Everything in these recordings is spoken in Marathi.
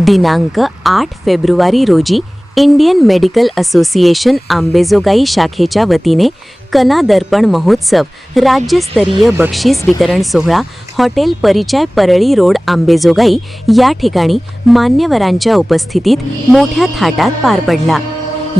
दिनांक 8 फेब्रुवारी रोजी इंडियन मेडिकल असोसिएशन आंबेजोगाई शाखेच्या वतीने कना दर्पण महोत्सव राज्यस्तरीय बक्षीस वितरण सोहळा हॉटेल परिचय परळी रोड आंबेजोगाई या ठिकाणी मान्यवरांच्या उपस्थितीत मोठ्या थाटात पार पडला।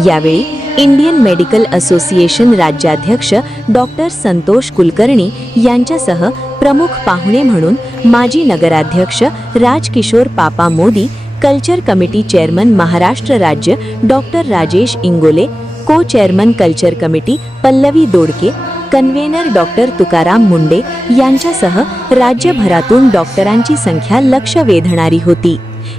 यावेळी इंडियन मेडिकल असोसिएशन राज्याध्यक्ष डॉक्टर संतोष कुलकर्णी यांच्यासह प्रमुख पाहुणे म्हणून माजी नगराध्यक्ष Rajkishor Papa Modi, culture committee chairman Maharashtra राज्य doctor Rajesh Ingole, co chairman culture committee Pallavi Dodke, convener doctor Tukaram Munde यांच्यासह राज्यभरातून डॉक्टरांची संख्या लक्ष वेधणारी होती।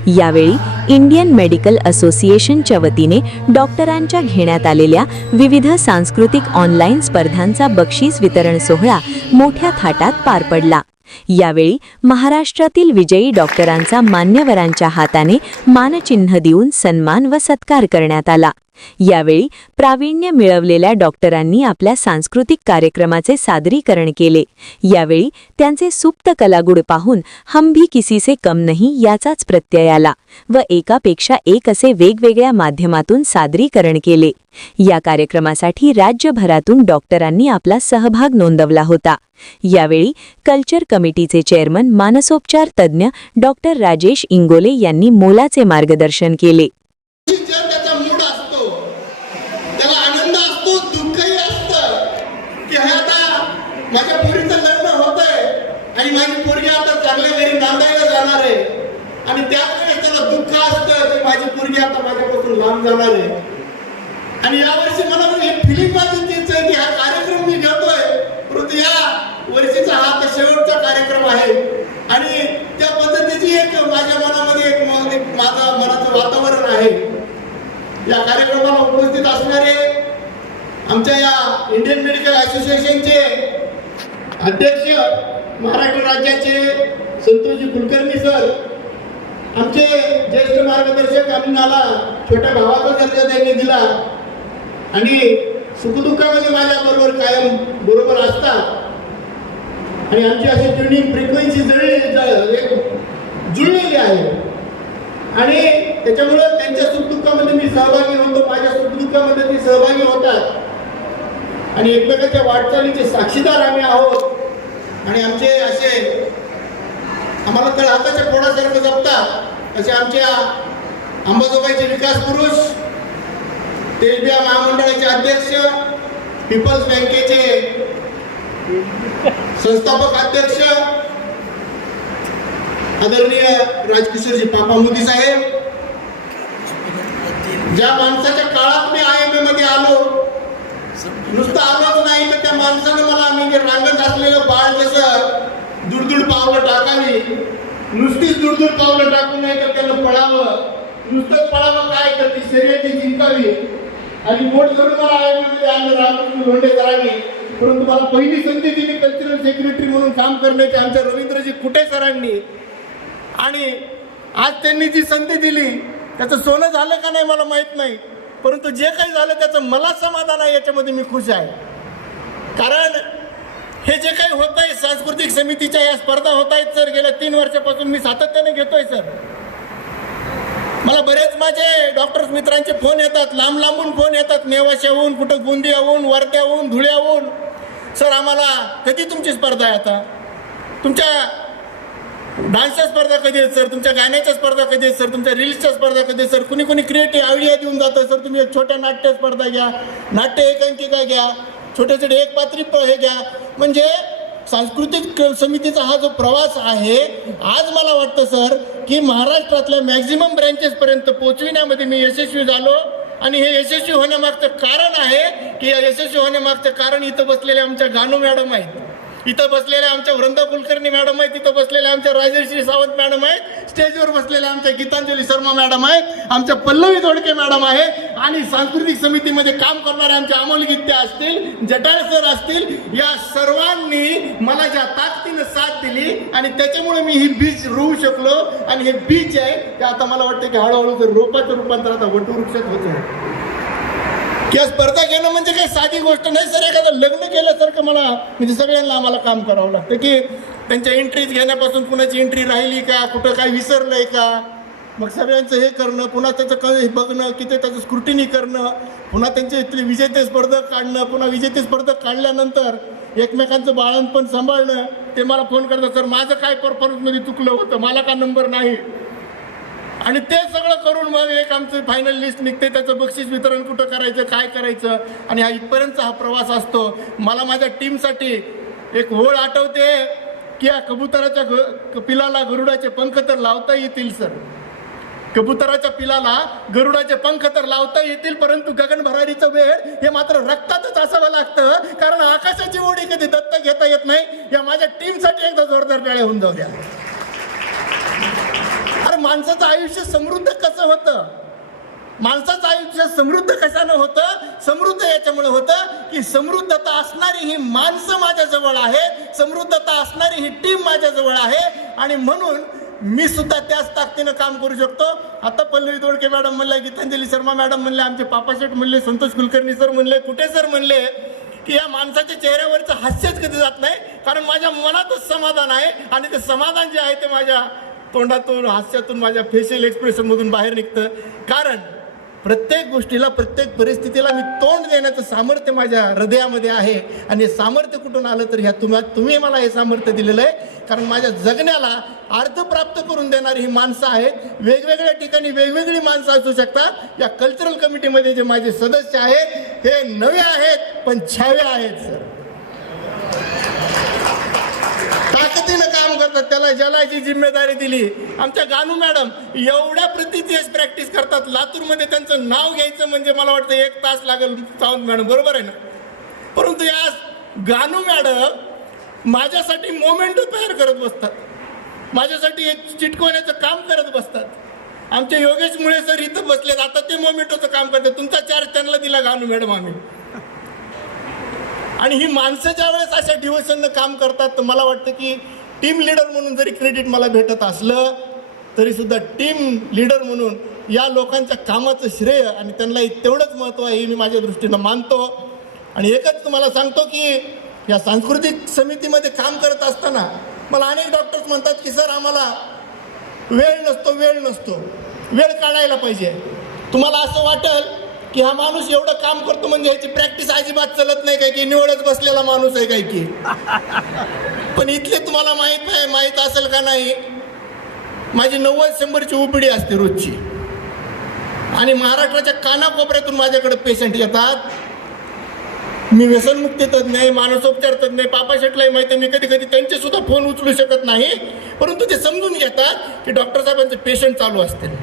यावेळी इंडियन मेडिकल असोसिएशनच्या वतीने डॉक्टरांच्या घेण्यात आलेल्या विविध सांस्कृतिक ऑनलाईन स्पर्धांचा बक्षीस वितरण सोहळा मोठ्या थाटात पार पडला। यावेळी महाराष्ट्रातील विजयी डॉक्टरांचा मान्यवरांच्या हाताने मानचिन्ह देऊन सन्मान व सत्कार करण्यात आला। यावेळी प्रावीण्य मिळवलेल्या डॉक्टरांनी आपल्या सांस्कृतिक कार्यक्रमाचे सादरीकरण केले। यावेळी त्यांचे सुप्त कलागुण पाहून हम भी किसी से कम नहीं याचाच प्रत्यय आला व एकापेक्षा एक असे वेगवेगळ्या माध्यमातून सादरीकरण केले। या कार्यक्रमासाठी राज्यभरातून डॉक्टरांनी आपला सहभाग नोंदवला होता। यावेळी कल्चर कमिटीचे चेअरमन मानसोपचार तज्ञ डॉक्टर राजेश इंगोले यांनी मोलाचे मार्गदर्शन केले। माझ्या पोरीचं लग्न होतंय आणि माझी पोरगी आता चांगल्या घरी नांदायला जाणार आहे आणि त्याच वेळेस त्याला दुःख असतं की माझी पोरगी आता माझ्यापासून लांब जाणार आहे। आणि यावर्षी मला हे फिलिंग माझी तीच आहे की हा कार्यक्रम मी घेतोय, परंतु या वर्षीचा हा आता शेवटचा कार्यक्रम आहे आणि त्या पद्धतीची एक माझ्या मनामध्ये एक माझं मनाचं वातावरण आहे। या कार्यक्रमाला उपस्थित असणारे आमच्या या इंडियन मेडिकल असोसिएशनचे अध्यक्ष महाराष्ट्र राज्याचे संतोषजी कुलकर्णी सर, आमचे ज्येष्ठ मार्गदर्शक आम्हाला छोट्या भावाचा दर्जा त्यांनी दिला आणि सुखदुःखामध्ये माझ्याबरोबर कायम बरोबर असतात आणि आमची अशी ट्युनिंग फ्रिक्वेन्सी जुळलेली आहे आणि त्याच्यामुळे त्यांच्या सुखदुःखामध्ये मी सहभागी होतो, माझ्या सुखदुःखामध्ये ते सहभागी होतात आणि एकमेकांच्या वाटचालीचे साक्षीदार आम्ही आहोत। आणि आमचे असे आम्हाला तर हाताच्या फोडासारखं जपतात असे आमच्या अंबाजोगाईचे विकास पुरुष, तेलबिया महामंडळाचे अध्यक्ष, पीपल्स बँकेचे संस्थापक अध्यक्ष आदरणीय राजकिशोरजी पापा मोदी साहेब, ज्या माणसाच्या काळात मी IMA मध्ये आलो, नुसतं आलोच नाही तर त्या माणसानं मला मी रांगत असलेलं बाळ जसं दुडदुड पावलं टाकावी, नुसतीच दुडदुड पावलं टाकू नाही तर त्यानं पळावं, नुसतं पळावं काय तर ती शर्यती जिंकावी आणि मोठ करून मला आयोमध्ये आणलं रामकृष्ण लोंढे सरांनी। परंतु मला पहिली संधी दिली कल्चरल सेक्रेटरी म्हणून काम करण्याची आमच्या रवींद्रजी कुटे सरांनी आणि आज त्यांनी जी संधी दिली त्याचं सोनं झालं का नाही मला माहीत नाही, परंतु जे काही झालं त्याचं मला समाधान आहे, याच्यामध्ये मी खुश आहे। कारण हे जे काही होत आहे सांस्कृतिक समितीच्या या स्पर्धा होत आहेत सर, गेल्या 3 वर्षापासून मी सातत्याने घेतोय सर। मला बरेच माझे डॉक्टर्स मित्रांचे फोन येतात, लांब लांबून फोन येतात, नेवाशाहून, कुठं गोंदियाहून, वर्ध्याहून, धुळ्याहून, सर आम्हाला कधी तुमची स्पर्धा आहे, आता तुमच्या डान्सच्या स्पर्धा कधी आहेत सर, तुमच्या गाण्याच्या स्पर्धा कधी आहेत सर, तुमच्या रील्सच्या स्पर्धा कधी आहेत सर, कुणी कुणी क्रिएटिव्ह आयडिया देऊन जातं सर, तुम्ही एक छोट्या नाट्य स्पर्धा घ्या, नाट्य एकांकिका घ्या, छोटे छोटे एक पात्री हे घ्या। म्हणजे सांस्कृतिक समितीचा हा जो प्रवास आहे आज मला वाटतं सर की महाराष्ट्रातल्या मॅक्झिमम ब्रँचेसपर्यंत पोहोचविण्यामध्ये मी यशस्वी झालो आणि हे यशस्वी होण्यामागचं कारण आहे की या यशस्वी होण्यामागचं कारण इथं बसलेले आमच्या गानू मॅडम आहेत, इथं बसलेल्या आमच्या वृंदा कुलकर्णी मॅडम आहेत, इथं बसलेल्या आमच्या राजश्री सावंत मॅडम आहेत, स्टेजवर बसलेल्या आमच्या गीतांजली शर्मा मॅडम आहेत, आमच्या पल्लवी दोडके मॅडम आहे आणि सांस्कृतिक समितीमध्ये काम करणारे आमचे अमोल गीते असतील, जटाळ सर असतील, या सर्वांनी मला ज्या ताकदीनं साथ दिली आणि त्याच्यामुळे मी ही बीज रोवू शकलो आणि हे बीज आहे ते आता मला वाटतं की हळूहळू जर रोपाचं रूपांतर आता वटवृक्षात होत आहे। किंवा स्पर्धा घेणं म्हणजे काही साधी गोष्ट नाही सर, एखादं लग्न केल्यासारखं मला म्हणजे सगळ्यांना आम्हाला काम करावं लागतं की त्यांच्या एंट्रीज घेण्यापासून कुणाची एंट्री राहिली का, कुठं काय विसरलंय का, मग सगळ्यांचं हे करणं, पुन्हा त्याचं हे बघणं की ते त्याचं स्क्रुटिनी करणं, पुन्हा त्यांचे इथले विजेते स्पर्धक काढणं, पुन्हा विजेते स्पर्धक काढल्यानंतर एकमेकांचं बाळंतपण सांभाळणं. ते मला फोन करतात, सर माझं काय परफॉर्मन्समध्ये चुकलं होतं, मला का नंबर नाही. आणि ते सगळं करून मग एक आमचं फायनल लिस्ट निघते, त्याचं बक्षीस वितरण कुठं करायचं, काय करायचं. आणि हा इथपर्यंतचा हा प्रवास असतो. मला माझ्या टीमसाठी एक ओळ आठवते की या कबुतराच्या पिलाला गरुडाचे पंख तर लावता येतील सर, कबुतराच्या पिलाला गरुडाचे पंख तर लावता येतील, परंतु गगन भरारीचं वेळ हे मात्र रक्तातच असावं लागतं, कारण आकाशाची ओढी कधी दत्तक घेता येत नाही. या माझ्या टीमसाठी एकदा जोरदार टाळ्या होऊन जाऊ द्या. अरे माणसाचं आयुष्य समृद्ध कसं होतं, माणसाचं आयुष्य समृद्ध कशानं होतं? समृद्ध याच्यामुळे होतं की समृद्धता असणारी ही माणसं माझ्याजवळ आहेत, समृद्धता असणारी ही टीम माझ्याजवळ आहे. आणि म्हणून मी सुद्धा त्याच ताकदीनं काम करू शकतो. आता पल्लवी दोडके मॅडम म्हणल्या, गीतांजली शर्मा मॅडम म्हणले, आमचे पापाशेठ म्हणले, संतोष कुलकर्णी सर म्हणले, कुठे सर म्हणले की या माणसाच्या चेहऱ्यावरचं हास्यच कधी जात नाही, कारण माझ्या मनातच समाधान आहे. आणि ते समाधान जे आहे ते माझ्या तोंडातून, हास्यातून, माझ्या फेशियल एक्सप्रेशनमधून बाहेर निघतं. कारण प्रत्येक गोष्टीला, प्रत्येक परिस्थितीला मी तोंड देण्याचं सामर्थ्य माझ्या हृदयामध्ये आहे. आणि हे सामर्थ्य कुठून आलं तर ह्या तुम्ही मला हे सामर्थ्य दिलेलं आहे. कारण माझ्या जगण्याला अर्थ प्राप्त करून देणारी ही माणसं आहेत. वेगवेगळ्या ठिकाणी वेगवेगळी माणसं असू शकतात. या कल्चरल कमिटीमध्ये जे माझे सदस्य आहेत हे नवे आहेत पण छावे आहेत सर, ताकदीनं काम करतात. त्याला जलाची जिम्मेदारी दिली. आमच्या गानू मॅडम एवढ्या प्रतिदिवस प्रॅक्टिस करतात. लातूरमध्ये त्यांचं नाव घ्यायचं म्हणजे मला वाटतं 1 तास लागेल सावंत मॅडम, बरोबर आहे ना? परंतु या गानू मॅडम माझ्यासाठी मोमेंटो तयार करत बसतात, माझ्यासाठी एक चिटकवण्याचं काम करत बसतात. आमचे योगेश मुळे सर इथं बसलेत, आता ते मोमेंटोचं काम करतात. तुमचा चार्ज त्यांना दिला गानू मॅडम आम्ही. आणि ही माणसं ज्या वेळेस अशा डिव्होशननं काम करतात तर मला वाटतं की टीम लीडर म्हणून जरी क्रेडिट मला भेटत असलं तरी सुद्धा टीम लीडर म्हणून या लोकांच्या कामाचं श्रेय आणि त्यांना तेवढंच महत्त्व आहे हे मी माझ्या दृष्टीनं मानतो. आणि एकच तुम्हाला सांगतो की या सांस्कृतिक समितीमध्ये काम करत असताना मला अनेक डॉक्टर्स म्हणतात की सर आम्हाला वेळ नसतो, वेळ काढायला पाहिजे. तुम्हाला असं वाटेल की हा माणूस एवढं काम करतो म्हणजे ह्याची प्रॅक्टिस अजिबात चलत नाही, काय की निवडच बसलेला माणूस आहे काय की. पण इथले तुम्हाला माहीत असेल का नाही, माझी 90-100ची उपडी असते रोजची. आणि महाराष्ट्राच्या कानाकोपऱ्यातून माझ्याकडे पेशंट येतात. मी व्यसनमुक्ती तज्ञ आहे, मानसोपचार तज्ञ आहे. पापाशेठलाही माहिती आहे, मी कधी कधी त्यांचे सुद्धा फोन उचलू शकत नाही, परंतु ते समजून घेतात की डॉक्टर साहेबांचे पेशंट चालू असतील.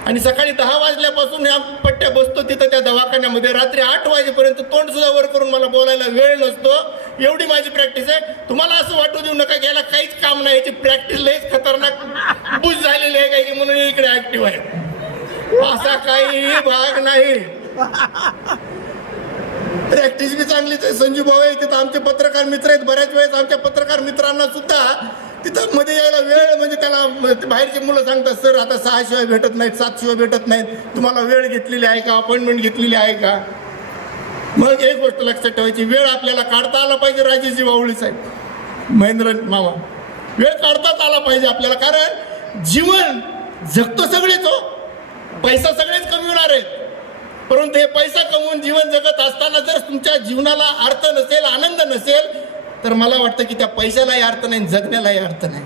आणि सकाळी 10 वाजल्यापासून ह्या पट्ट्या बसतो तिथं त्या दवाखान्यामध्ये, रात्री 8 वाजेपर्यंत तोंड सुद्धा वर करून मला बोलायला वेळ नसतो. एवढी माझी प्रॅक्टिस आहे. तुम्हाला असं वाटू देऊ नका की याला काहीच काम नाही, याची प्रॅक्टिस लईच खतरनाक बुज झालेली आहे काय की म्हणून इकडे ऍक्टिव्ह आहे, असा काही भाग नाही. प्रॅक्टिस बी चांगलीच आहे. संजू भाऊ आहे तिथं, आमचे पत्रकार मित्र आहेत. बऱ्याच वेळेस आमच्या पत्रकार मित्रांना सुद्धा तिथं मध्ये यायला वेळ म्हणजे त्याला बाहेरची मुलं सांगतात सर आता 6 शिवाय भेटत नाहीत, 7 शिवाय भेटत नाहीत, तुम्हाला वेळ घेतलेली आहे का, अपॉइंटमेंट घेतलेली आहे का. मग एक गोष्ट लक्षात ठेवायची, वेळ आपल्याला काढता आला पाहिजे. राजेशजी वावळी साहेब, महेंद्र मामा, वेळ काढताच आला पाहिजे आपल्याला. कारण जीवन जगतो सगळेच हो, पैसा सगळेच कमविणार आहेत, परंतु हे पैसा कमवून जीवन जगत असताना जर तुमच्या जीवनाला अर्थ नसेल, आनंद नसेल, तर मला वाटतं की त्या पैशालाही अर्थ नाही, जगण्यालाही अर्थ नाही.